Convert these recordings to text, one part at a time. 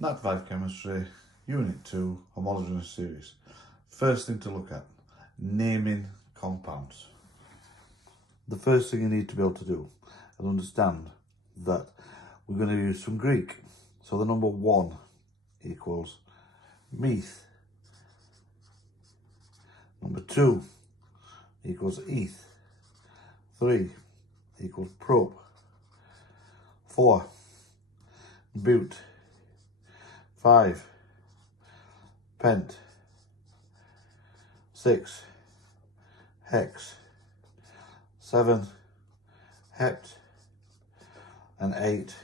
Nat 5 Chemistry, Unit 2, Homogeneous Series. First thing to look at, naming compounds. The first thing you need to be able to do is understand that we're going to use some Greek. So the number 1 equals meth. Number 2 equals eth. 3 equals prop. 4 but. 5 pent. 6 hex. 7 hept. And 8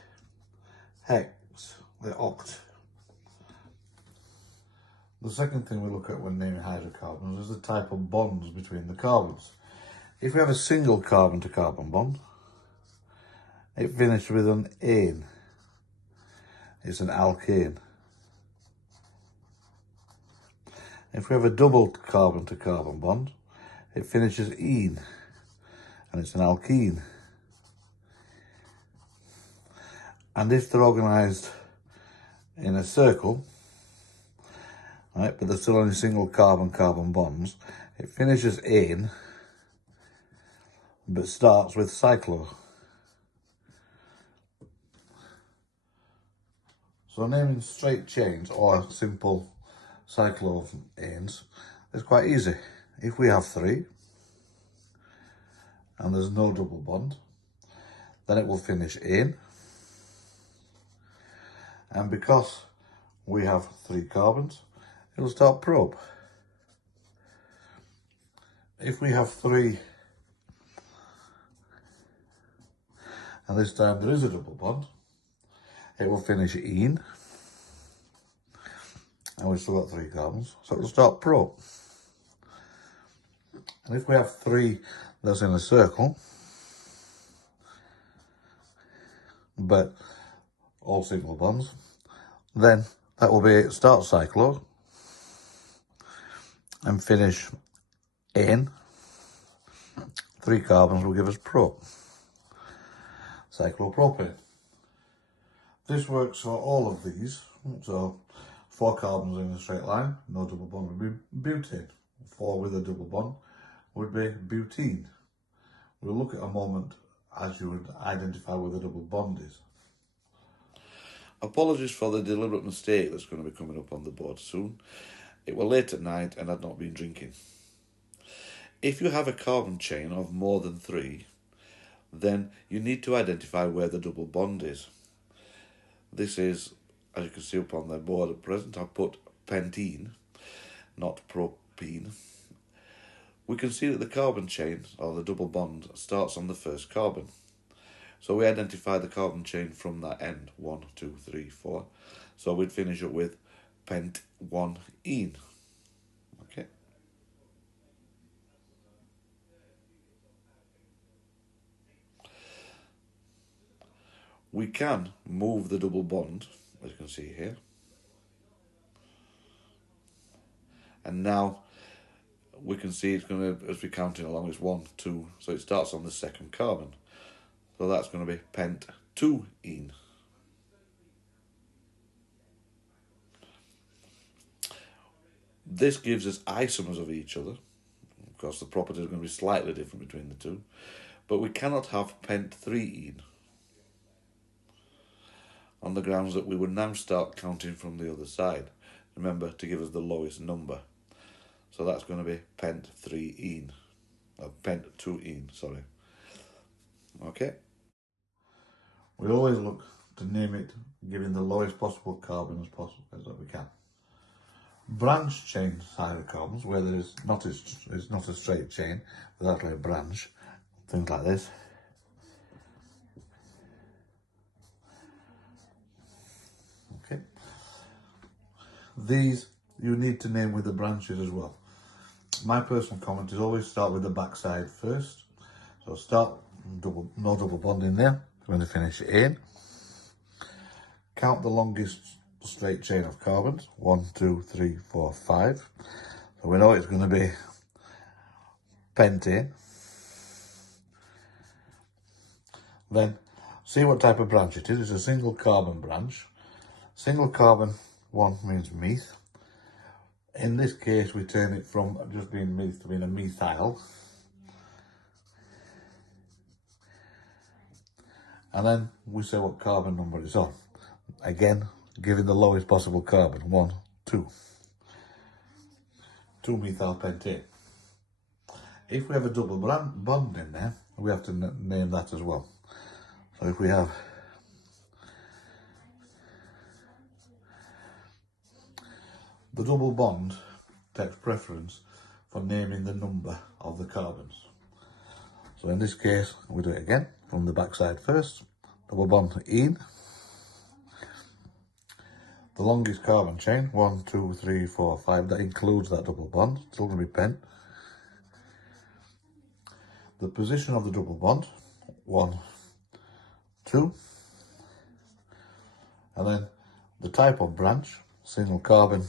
hex, the oct. The second thing we look at when naming hydrocarbons is the type of bonds between the carbons. If we have a single carbon to carbon bond, it finishes with an ane. It's an alkane. If we have a double carbon to carbon bond, it finishes ene, and it's an alkene. And if they're organised in a circle, right, but they're still only single carbon-carbon bonds, it finishes ane, but starts with cyclo. So naming straight chains or simple cycloanes is quite easy. If we have 3 and there's no double bond, then it will finish ane. And because we have 3 carbons, it'll start prop. If we have 3, and this time there is a double bond, it will finish ene. And we've still got 3 carbons, so it'll start prop. And if we have 3 that's in a circle, but all single bonds, then that will be start cyclo and finish ane. 3 carbons will give us prop, cyclopropane. This works for all of these. So 4 carbons in a straight line, no double bond would be butane. 4 with a double bond would be butene. We'll look at a moment as you would identify where the double bond is. Apologies for the deliberate mistake that's going to be coming up on the board soon. It was late at night and I'd not been drinking. If you have a carbon chain of more than 3, then you need to identify where the double bond is. This is, as you can see up on the board at present, I've put pentene, not propene. We can see that the carbon chain, or the double bond, starts on the first carbon. So we identify the carbon chain from that end, 1, 2, 3, 4. So we'd finish up with pent 1 ene. Okay. We can move the double bond, as you can see here. And now we can see it's going to, as we're counting along, it's 1, 2, so it starts on the second carbon. So that's going to be pent 2 ene. This gives us isomers of each other. Of course, the properties are going to be slightly different between the two. But we cannot have pent 3 ene, on the grounds that we would now start counting from the other side. Remember, to give us the lowest number. So that's going to be pent 3 ene. Pent 2 ene, sorry. Okay. We always look to name it giving the lowest possible carbon as possible as we can. Branch chain hydrocarbons, where there is it's not a straight chain, but that's like a branch, things like this. Okay. These you need to name with the branches as well. My personal comment is always start with the back side first. So start no double bond in there. We're going to finish ane. Count the longest straight chain of carbons. 1, 2, 3, 4, 5. So we know it's going to be pentane. Then see what type of branch it is. It's a single carbon branch. Single carbon 1 means meth. In this case, we turn it from just being meth to being a methyl. And then we say what carbon number it's on. Again, giving the lowest possible carbon, 1, 2. 2-methyl pentane. If we have a double bond in there, we have to name that as well. So if we have the double bond, takes preference for naming the number of the carbons. So in this case, we do it again from the back side first. Double bond in. The longest carbon chain, 1, 2, 3, 4, 5, that includes that double bond, still going to be pent. The position of the double bond, 1, 2. And then the type of branch, single carbon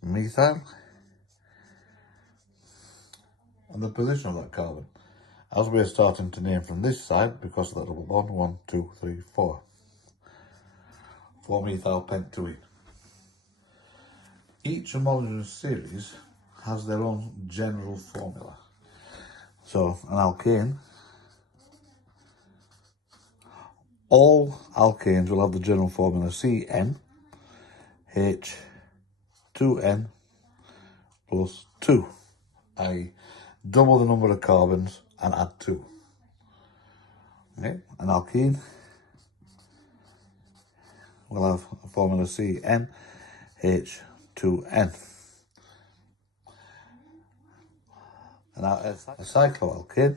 methyl. And the position of that carbon. As we're starting to name from this side, because of that double bond, 1, 2, 3, 4. 4-methyl pentane. Each homogeneous series has their own general formula. So an alkane, all alkanes will have the general formula CN H2N plus 2, i.e. double the number of carbons and add 2. Okay, an alkene will have a formula CN H2N. And a cycloalkane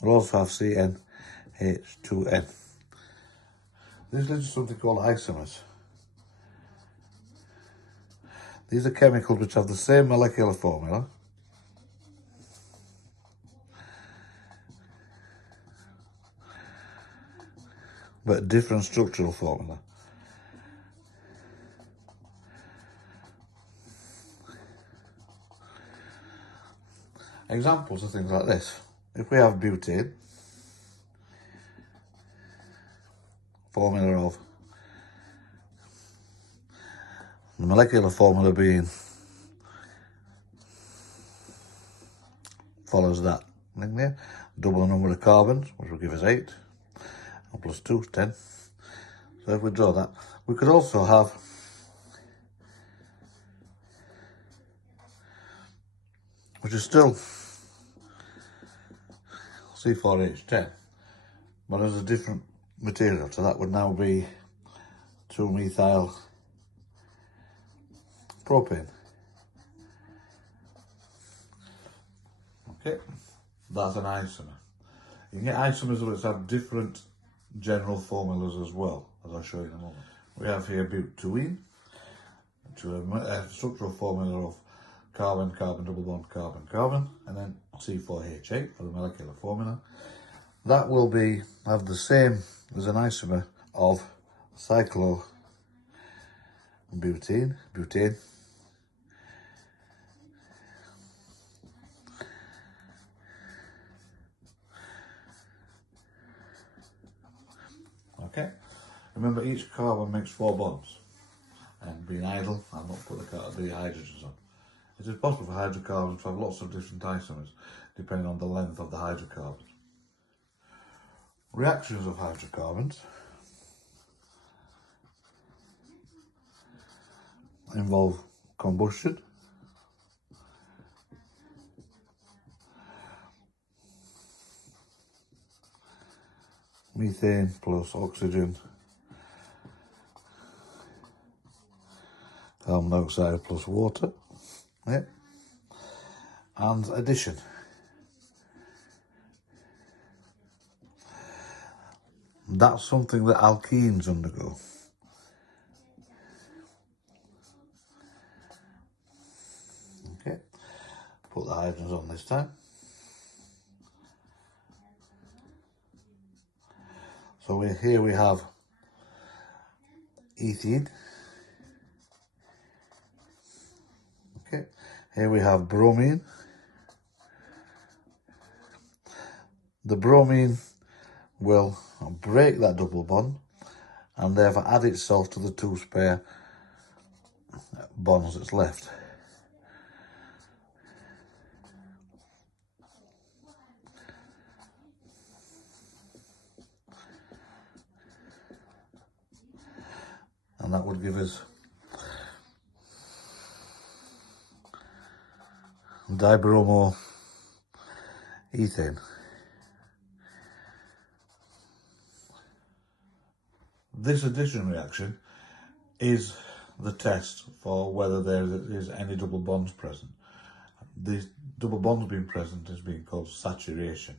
will also have CnH2n. This leads to something called isomers. These are chemicals which have the same molecular formula, but different structural formula. Examples of things like this. If we have butane, formula of the molecular formula being follows that thing there, double the number of carbons, which will give us 8, and plus 2 is 10. So if we draw that, we could also have which is still C4H10, but as a different material, so that would now be 2-methyl propane. Okay, that's an isomer. You can get isomers which have different general formulas as well, as I'll show you in a moment. We have here butene, which is a structural formula of carbon, carbon, double bond, carbon, carbon, and then C4H8 for the molecular formula. That will have the same as an isomer of cyclobutene, butane. Okay, remember each carbon makes 4 bonds, and being idle, I'll not put the hydrogens on. It is possible for hydrocarbons to have lots of different isomers, depending on the length of the hydrocarbons. Reactions of hydrocarbons involve combustion, methane plus oxygen, carbon dioxide plus water, yeah, and addition. That's something that alkenes undergo. Okay, put the hydrogens on this time. So here we have ethene. Okay, here we have bromine. The bromine will break that double bond and therefore add itself to the 2 spare bonds that's left. And that would give us dibromoethane. This addition reaction is the test for whether there is any double bonds present. The double bonds being present is being called saturation.